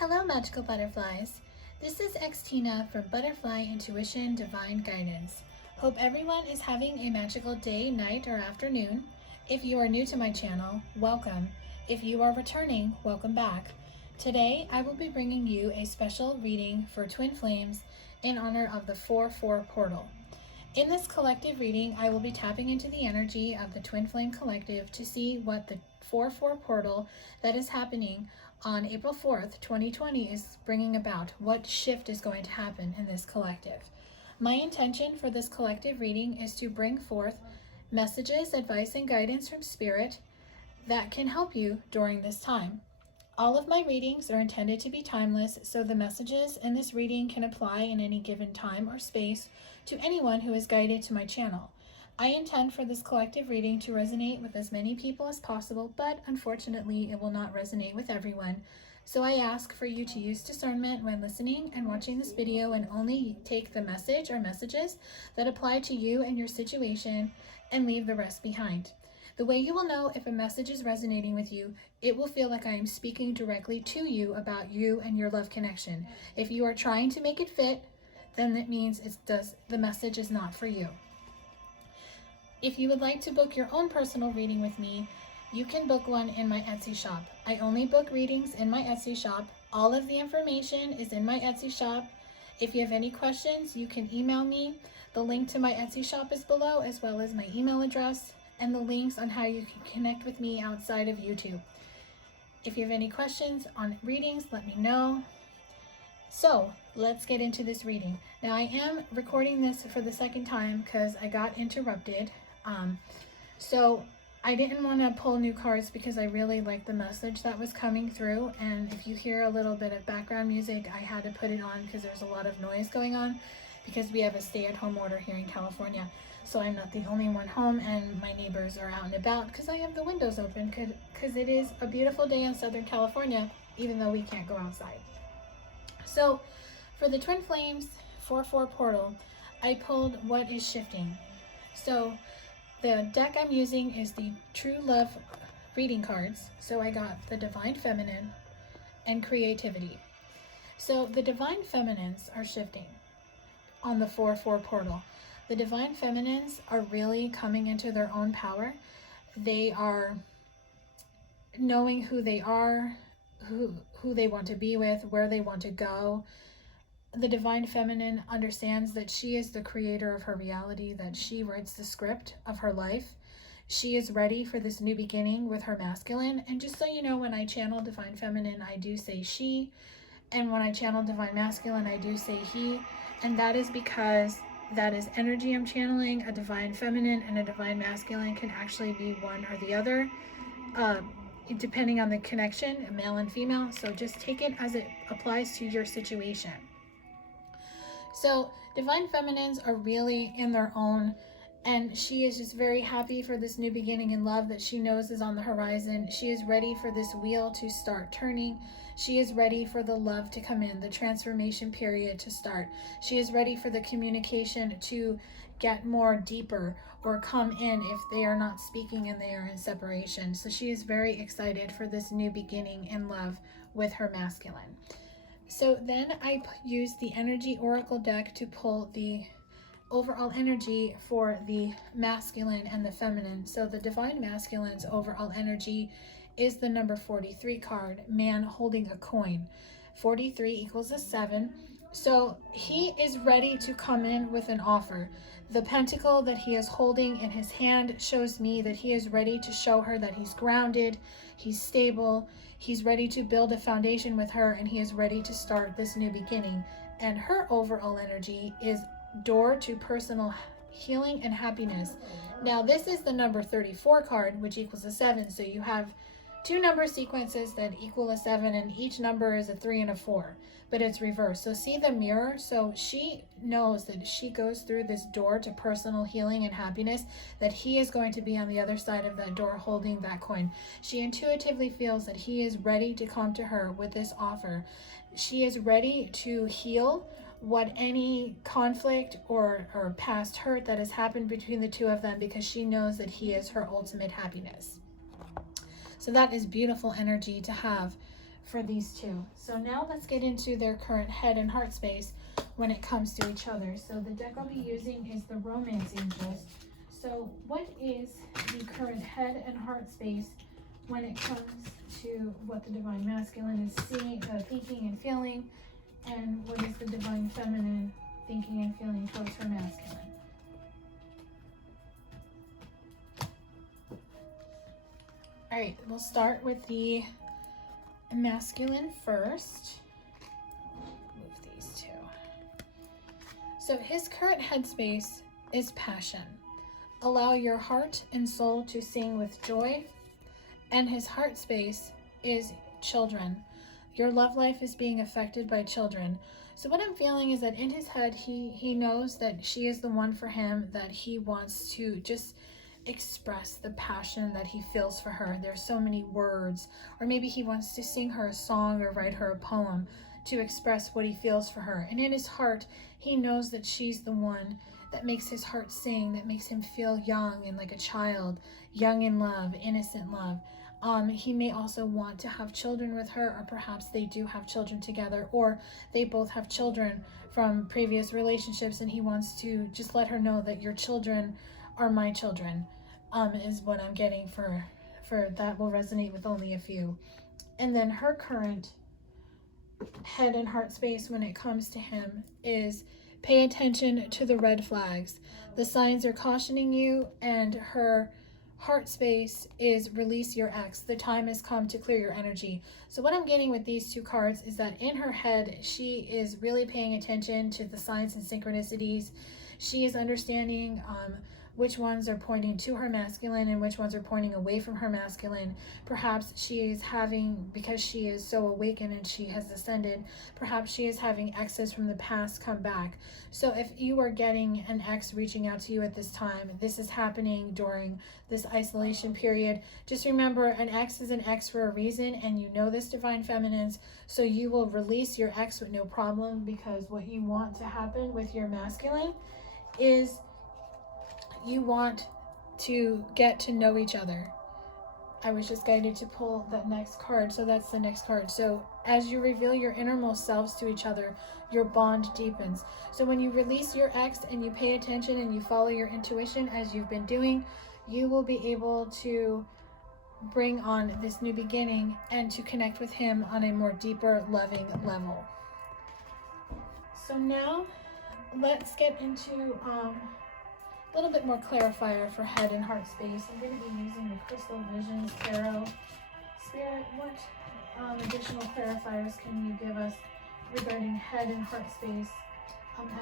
Hello, magical butterflies. This is Xtina from ButterflyIntuition Divine Guidance. Hope everyone is having a magical day, night, or afternoon. If you are new to my channel, welcome. If you are returning, welcome back. Today, I will be bringing you a special reading for twin flames in honor of the 4-4 portal. In this collective reading, I will be tapping into the energy of the Twin Flame Collective to see what the 4-4 portal that is happening on April 4th, 2020 is bringing about. What shift is going to happen in this collective? My intention for this collective reading is to bring forth messages, advice, and guidance from Spirit that can help you during this time. All of my readings are intended to be timeless, so the messages in this reading can apply in any given time or space to anyone who is guided to my channel. I intend for this collective reading to resonate with as many people as possible, but unfortunately it will not resonate with everyone. So I ask for you to use discernment when listening and watching this video and only take the message or messages that apply to you and your situation and leave the rest behind. The way you will know if a message is resonating with you, it will feel like I am speaking directly to you about you and your love connection. If you are trying to make it fit, then that means the message is not for you. If you would like to book your own personal reading with me, you can book one in my Etsy shop. I only book readings in my Etsy shop. All of the information is in my Etsy shop. If you have any questions, you can email me. The link to my Etsy shop is below, as well as my email address and the links on how you can connect with me outside of YouTube. If you have any questions on readings, let me know. So let's get into this reading. Now I am recording this for the second time because I got interrupted. So I didn't want to pull new cards because I really liked the message that was coming through. And if you hear a little bit of background music, I had to put it on because there's a lot of noise going on because we have a stay-at-home order here in California. So I'm not the only one home, and my neighbors are out and about because I have the windows open because it is a beautiful day in Southern California, even though we can't go outside. So for the Twin Flames 4-4 portal, I pulled What is Shifting. So the deck I'm using is the True Love reading cards. So I got the Divine Feminine and Creativity. So the Divine Feminines are shifting on the 4-4 portal. The Divine Feminines are really coming into their own power. They are knowing who they are, who they want to be with, where they want to go. The Divine Feminine understands that she is the creator of her reality, that she writes the script of her life. She is ready for this new beginning with her masculine. And just so you know, when I channel Divine Feminine, I do say she. And when I channel Divine Masculine, I do say he. And that is because that is energy I'm channeling. A Divine Feminine and a Divine Masculine can actually be one or the other, depending on the connection, male and female. So just take it as it applies to your situation. So Divine Feminines are really in their own, and she is just very happy for this new beginning in love that she knows is on the horizon. She is ready for this wheel to start turning. She is ready for the love to come in, the transformation period to start. She is ready for the communication to get more deeper or come in if they are not speaking and they are in separation. So she is very excited for this new beginning in love with her masculine. So then I used the Energy Oracle deck to pull the overall energy for the masculine and the feminine. So the Divine Masculine's overall energy is the number 43 card, man holding a coin. 43 equals a 7. So he is ready to come in with an offer. The pentacle that he is holding in his hand shows me that he is ready to show her that he's grounded, he's stable, he's ready to build a foundation with her, and he is ready to start this new beginning. And her overall energy is door to personal healing and happiness. Now this is the number 34 card, which equals a 7. So you have two number sequences that equal a 7, and each number is a 3 and a 4, but it's reversed. So see the mirror? So she knows that she goes through this door to personal healing and happiness, that he is going to be on the other side of that door holding that coin. She intuitively feels that he is ready to come to her with this offer. She is ready to heal what any conflict or past hurt that has happened between the two of them, because she knows that he is her ultimate happiness. So that is beautiful energy to have for these two. So now let's get into their current head and heart space when it comes to each other. So the deck I'll be using is the Romance Angels. So what is the current head and heart space when it comes to what the Divine Masculine is seeing, thinking and feeling, and what is the Divine Feminine thinking and feeling towards her masculine? All right, we'll start with the masculine first. Move these two. So his current headspace is passion. Allow your heart and soul to sing with joy. And his heart space is children. Your love life is being affected by children. So what I'm feeling is that in his head, he knows that she is the one for him, that he wants to just express the passion that he feels for her. There's so many words, or maybe he wants to sing her a song or write her a poem to express what he feels for her. And in his heart, he knows that she's the one that makes his heart sing, that makes him feel young and like a child, young in love, innocent love. He may also want to have children with her, or perhaps they do have children together, or they both have children from previous relationships, and he wants to just let her know that your children are my children, is what I'm getting for that. Will resonate with only a few. And then her current head and heart space when it comes to him is pay attention to the red flags. The signs are cautioning you, and her heart space is release your ex. The time has come to clear your energy. So what I'm getting with these two cards is that in her head, she is really paying attention to the signs and synchronicities. She is understanding which ones are pointing to her masculine and which ones are pointing away from her masculine. Perhaps she is having, because she is so awakened and she has ascended, perhaps she is having exes from the past come back. So if you are getting an ex reaching out to you at this time, this is happening during this isolation period. Just remember, an ex is an ex for a reason, and you know this, Divine Feminines, so you will release your ex with no problem, because what you want to happen with your masculine is you want to get to know each other. I was just guided to pull that next card, so that's the next card. So as you reveal your innermost selves to each other, your bond deepens. So when you release your ex and you pay attention and you follow your intuition as you've been doing, you will be able to bring on this new beginning and to connect with him on a more deeper, loving level. So now let's get into a little bit more clarifier for head and heart space. I'm going to be using the Crystal Visions Tarot. Spirit, what additional clarifiers can you give us regarding head and heart space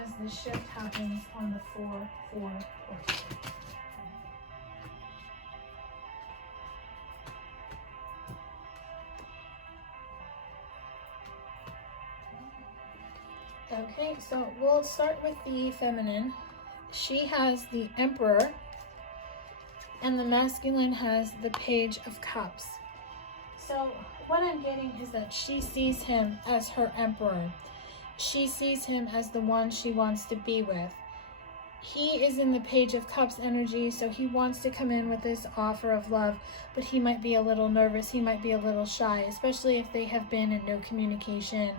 as the shift happens on the 4-4 horse? Okay, so we'll start with the feminine. She has the Emperor, and the masculine has the Page of Cups. So what I'm getting is that she sees him as her Emperor. She sees him as the one she wants to be with. He is in the Page of Cups energy, so he wants to come in with this offer of love, but he might be a little nervous. He might be a little shy, especially if they have been in no communication,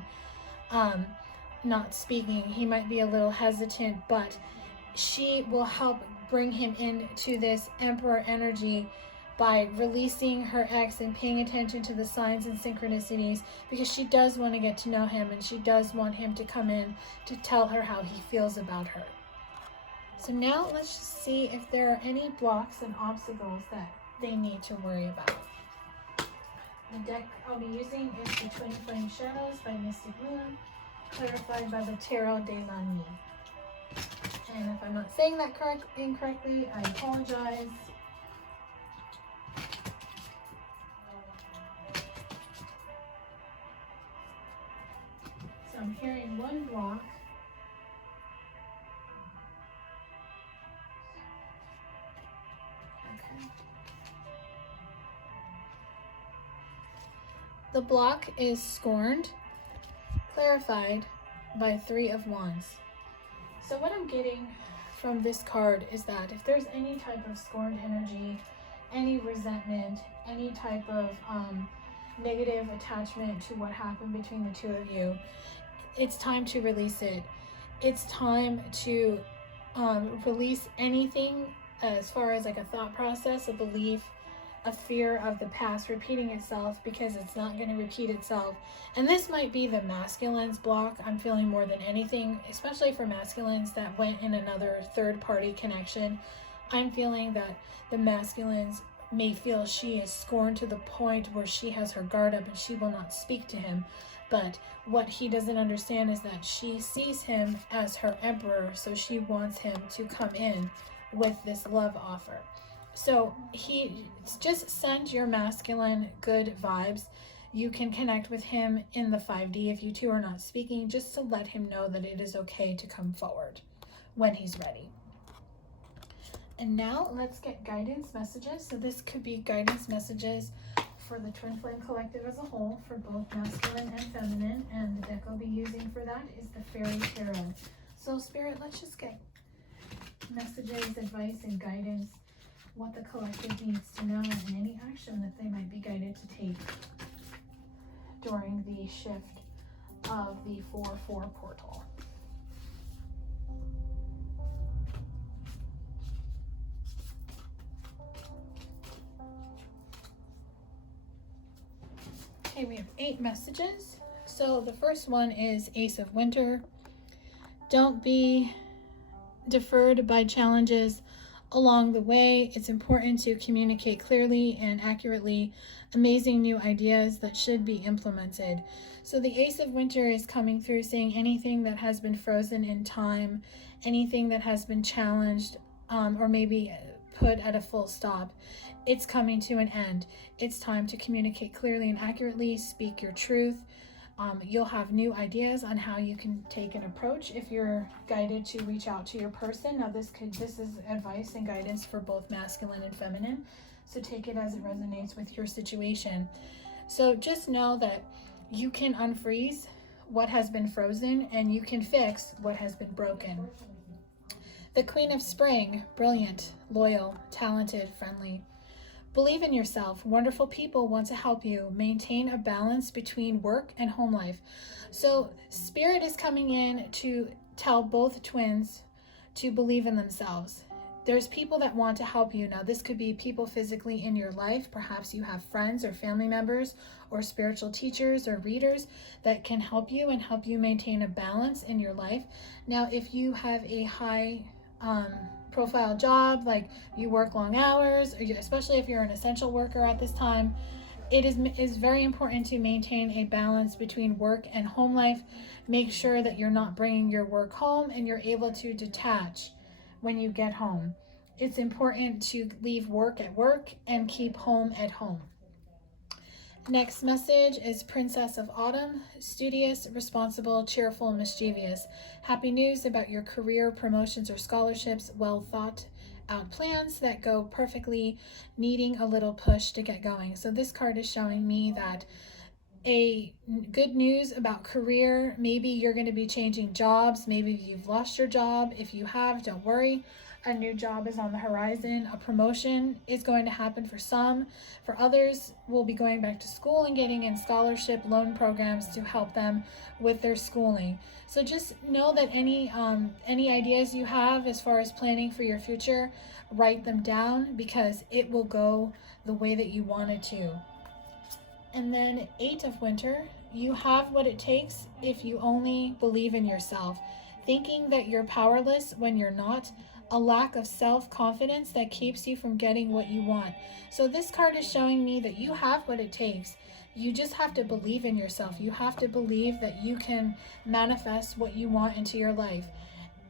not speaking. He might be a little hesitant, but she will help bring him into this Emperor energy by releasing her ex and paying attention to the signs and synchronicities, because she does want to get to know him, and she does want him to come in to tell her how he feels about her. So now let's just see if there are any blocks and obstacles that they need to worry about. The deck I'll be using is the Twin Flame Shadows by Mystic Moon, clarified by the Tarot de la Nuit. And if I'm not saying that incorrectly, I apologize. So I'm hearing one block. Okay. The block is scorned, clarified by 3 of Wands. So what I'm getting from this card is that if there's any type of scorned energy, any resentment, any type of negative attachment to what happened between the two of you. It's time to release it. It's time to release anything as far as like a thought process, a belief, a fear of the past repeating itself, because it's not going to repeat itself. And this might be the masculine's block, I'm feeling, more than anything, especially for masculines that went in another third party connection. I'm feeling that the masculines may feel she is scorned to the point where she has her guard up and she will not speak to him. But what he doesn't understand is that she sees him as her emperor, so she wants him to come in with this love offer. So he just send your masculine good vibes. You can connect with him in the 5D if you two are not speaking, just to let him know that it is okay to come forward when he's ready. And now let's get guidance messages. So this could be guidance messages for the Twin Flame Collective as a whole, for both masculine and feminine. And the deck I'll be using for that is the Fairy Tarot. So Spirit, let's just get messages, advice, and guidance, what the collective needs to know, and any action that they might be guided to take during the shift of the 4-4 portal. Okay, we have 8 messages. So the first one is Ace of Winter. Don't be deferred by challenges along the way. It's important to communicate clearly and accurately amazing new ideas that should be implemented. So the Ace of Winter is coming through saying anything that has been frozen in time, anything that has been challenged, or maybe put at a full stop, it's coming to an end. It's time to communicate clearly and accurately, speak your truth. You'll have new ideas on how you can take an approach if you're guided to reach out to your person. Now this is advice and guidance for both masculine and feminine, so take it as it resonates with your situation. So just know that you can unfreeze what has been frozen and you can fix what has been broken. The Queen of Spring, brilliant, loyal, talented, friendly. Believe in yourself. Wonderful people want to help you. Maintain a balance between work and home life. So Spirit is coming in to tell both twins to believe in themselves. There's people that want to help you. Now this could be people physically in your life. Perhaps you have friends or family members or spiritual teachers or readers that can help you and help you maintain a balance in your life. Now if you have a high profile job, like you work long hours, or especially if you're an essential worker at this time, it is very important to maintain a balance between work and home life. Make sure that you're not bringing your work home and you're able to detach when you get home. It's important to leave work at work and keep home at home. Next message is Princess of Autumn, studious, responsible, cheerful, mischievous. Happy news about your career, promotions, or scholarships. Well thought out plans that go perfectly, needing a little push to get going. So this card is showing me that a good news about career. Maybe you're going to be changing jobs. Maybe you've lost your job. If you have, don't worry. A new job is on the horizon. A promotion is going to happen for some. For others, we'll be going back to school and getting in scholarship loan programs to help them with their schooling. So just know that any ideas you have as far as planning for your future, write them down, because it will go the way that you want it to. And then 8 of Winter, you have what it takes if you only believe in yourself. Thinking that you're powerless when you're not. A lack of self-confidence that keeps you from getting what you want. So this card is showing me that you have what it takes. You just have to believe in yourself. You have to believe that you can manifest what you want into your life.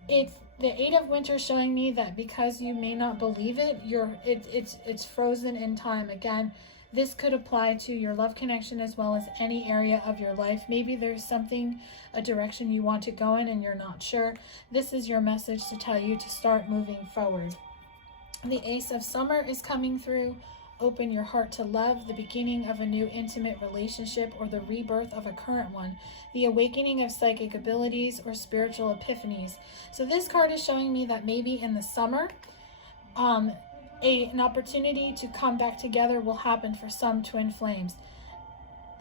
It's the 8 of Winter showing me that because you may not believe it, it's frozen in time. Again, this could apply to your love connection as well as any area of your life. Maybe there's something, a direction you want to go in and you're not sure. This is your message to tell you to start moving forward. The Ace of Summer is coming through. Open your heart to love, the beginning of a new intimate relationship or the rebirth of a current one, the awakening of psychic abilities or spiritual epiphanies. So this card is showing me that maybe in the summer, an opportunity to come back together will happen for some twin flames.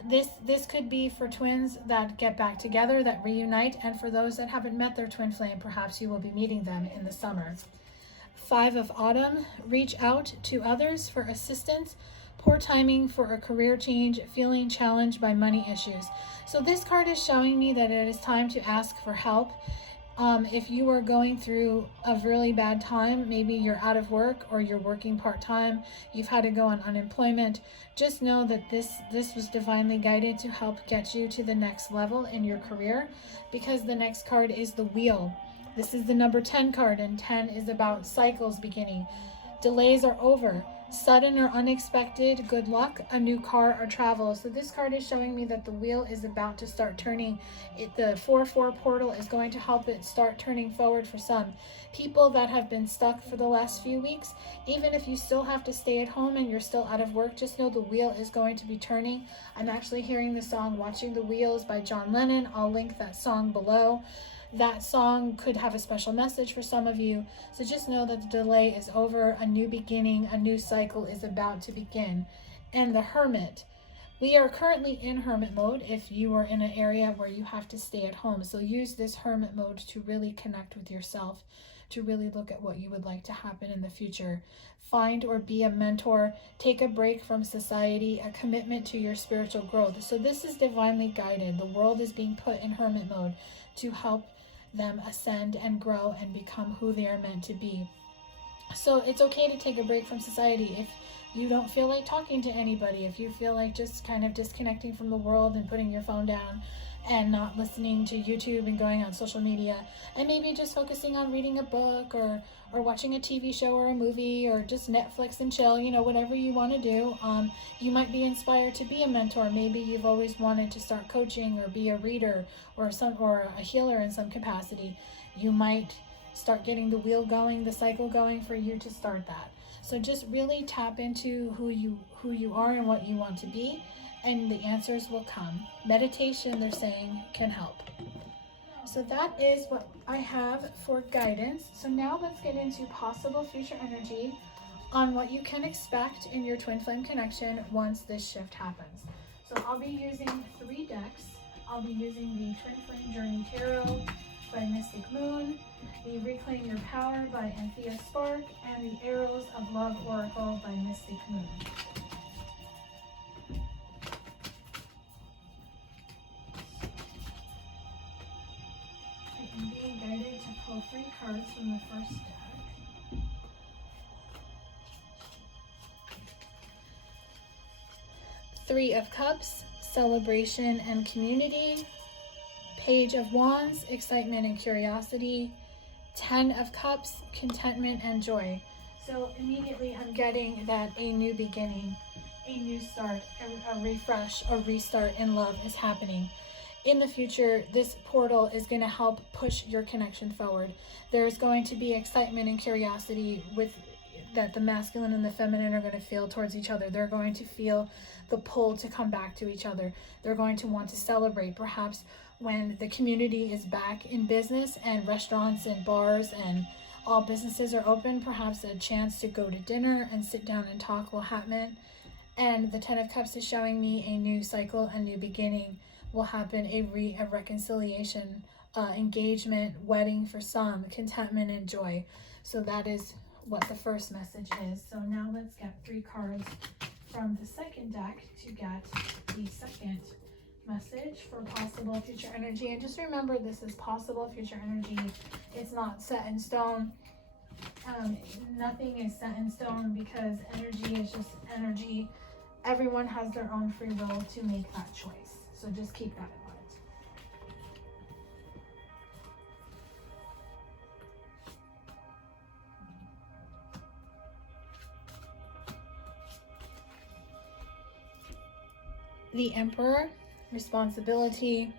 This could be for twins that get back together, that reunite, and for those that haven't met their twin flame, perhaps you will be meeting them in the summer. 5 of Autumn, reach out to others for assistance. Poor timing for a career change, feeling challenged by money issues. So this card is showing me that it is time to ask for help. If you are going through a really bad time, maybe you're out of work or you're working part-time, you've had to go on unemployment, just know that this was divinely guided to help get you to the next level in your career, because the next card is the Wheel. This is the number 10 card, and 10 is about cycles beginning. Delays are over. Sudden or unexpected good luck, a new car or travel. So this card is showing me that the wheel is about to start turning. The 4-4 portal is going to help it start turning forward for some. People that have been stuck for the last few weeks, even if you still have to stay at home and you're still out of work, just know the wheel is going to be turning. I'm actually hearing the song Watching the Wheels by John Lennon. I'll link that song below. That song could have a special message for some of you. So just know that the delay is over. A new beginning, a new cycle is about to begin. And the Hermit. We are currently in hermit mode if you are in an area where you have to stay at home. So use this hermit mode to really connect with yourself, to really look at what you would like to happen in the future. Find or be a mentor, take a break from society, a commitment to your spiritual growth. So this is divinely guided. The world is being put in hermit mode to help them ascend and grow and become who they are meant to be. So it's okay to take a break from society if you don't feel like talking to anybody, if you feel like just kind of disconnecting from the world and putting your phone down and not listening to YouTube and going on social media, and maybe just focusing on reading a book or watching a TV show or a movie, or just Netflix and chill, whatever you want to do. You might be inspired to be a mentor. Maybe you've always wanted to start coaching or be a reader or a healer in some capacity. You might start getting the wheel going, the cycle going for you to start that. So just really tap into who you are and what you want to be, and the answers will come. Meditation, they're saying, can help. So that is what I have for guidance. So now let's get into possible future energy on what you can expect in your twin flame connection once this shift happens. So I'll be using 3 decks. I'll be using the Twin Flame Journey Tarot by Mystic Moon, the Reclaim Your Power by Anthea Spark, and the Arrows of Love Oracle by Mystic Moon. I am being guided to pull 3 cards from the first deck. Three of Cups, celebration and community. Page of Wands, excitement and curiosity. 10 of Cups, contentment and joy. So immediately I'm getting that a new beginning, a new start, a refresh, a restart in love is happening. In the future, this portal is going to help push your connection forward. There's going to be excitement and curiosity with that the masculine and the feminine are going to feel towards each other. They're going to feel the pull to come back to each other. They're going to want to celebrate, perhaps when the community is back in business and restaurants and bars and all businesses are open. Perhaps a chance to go to dinner and sit down and talk will happen. And the 10 of Cups is showing me a new cycle, a new beginning will happen, a reconciliation, engagement, wedding for some, contentment and joy. So that is what the first message is. So now let's get 3 cards from the second deck to get the second message for possible future energy. And just remember, this is possible future energy. It's not set in stone. Nothing is set in stone because energy is just energy. Everyone has their own free will to make that choice. So just keep that in mind. The Emperor, responsibility.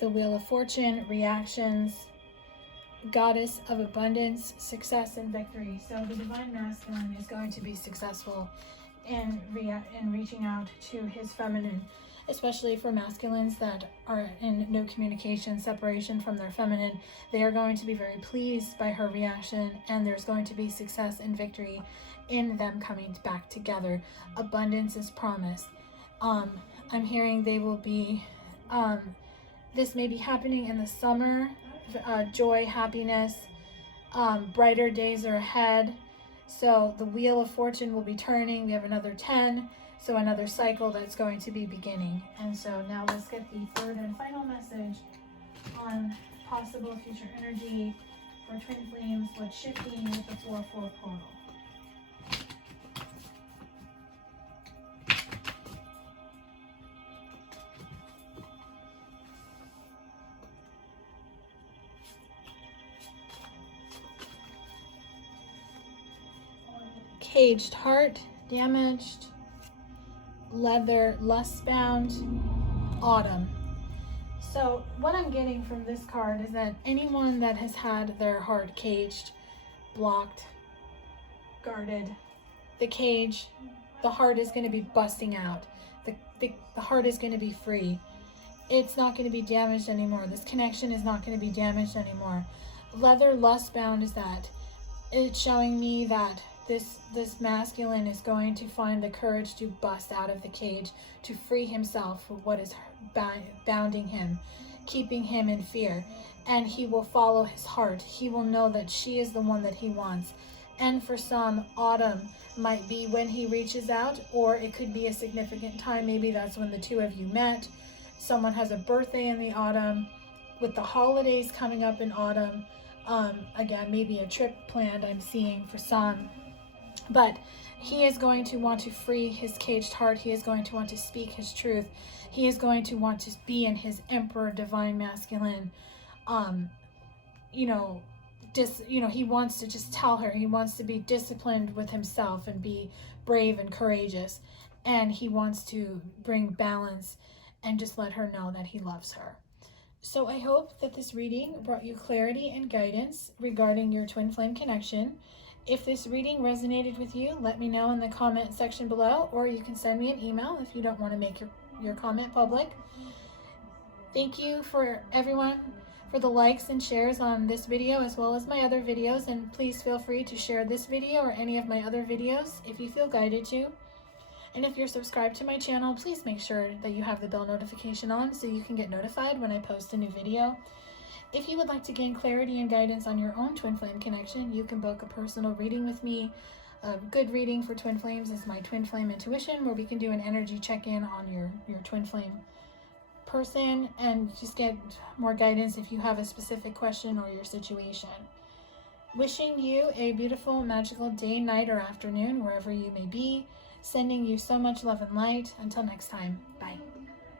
The Wheel of Fortune, reactions. Goddess of Abundance, success and victory. So the Divine Masculine is going to be successful in reaching out to his feminine, especially for masculines that are in no communication, separation from their feminine. They are going to be very pleased by her reaction, and there's going to be success and victory in them coming back together. Abundance is promised. I'm hearing they will be, this may be happening in the summer, joy, happiness, brighter days are ahead. So the wheel of fortune will be turning. We have another 10, so another cycle that's going to be beginning. And so now let's get the third and final message on possible future energy for twin flames. What's shifting with the 4-4 portal? Caged heart, damaged, leather, lust-bound, autumn. So what I'm getting from this card is that anyone that has had their heart caged, blocked, guarded, the cage, the heart is going to be busting out. The heart is going to be free. It's not going to be damaged anymore. This connection is not going to be damaged anymore. Leather, lust-bound is that. It's showing me that this masculine is going to find the courage to bust out of the cage, to free himself from what is bounding him, keeping him in fear. And he will follow his heart. He will know that she is the one that he wants. And for some, autumn might be when he reaches out, or it could be a significant time. Maybe that's when the two of you met. Someone has a birthday in the autumn, with the holidays coming up in autumn. Again, maybe a trip planned, I'm seeing for some. But he is going to want to free his caged heart. He is going to want to speak his truth. He is going to want to be in his emperor divine masculine. He wants to just tell her. He wants to be disciplined with himself and be brave and courageous. And he wants to bring balance and just let her know that he loves her. So I hope that this reading brought you clarity and guidance regarding your twin flame connection. If this reading resonated with you, let me know in the comment section below, or you can send me an email if you don't want to make your comment public. Thank you for everyone for the likes and shares on this video as well as my other videos, and please feel free to share this video or any of my other videos if you feel guided to. And if you're subscribed to my channel, please make sure that you have the bell notification on so you can get notified when I post a new video. If you would like to gain clarity and guidance on your own twin flame connection, you can book a personal reading with me. A good reading for twin flames is my twin flame intuition, where we can do an energy check-in on your twin flame person and just get more guidance if you have a specific question or your situation. Wishing you a beautiful, magical day, night, or afternoon, wherever you may be. Sending you so much love and light. Until next time, bye.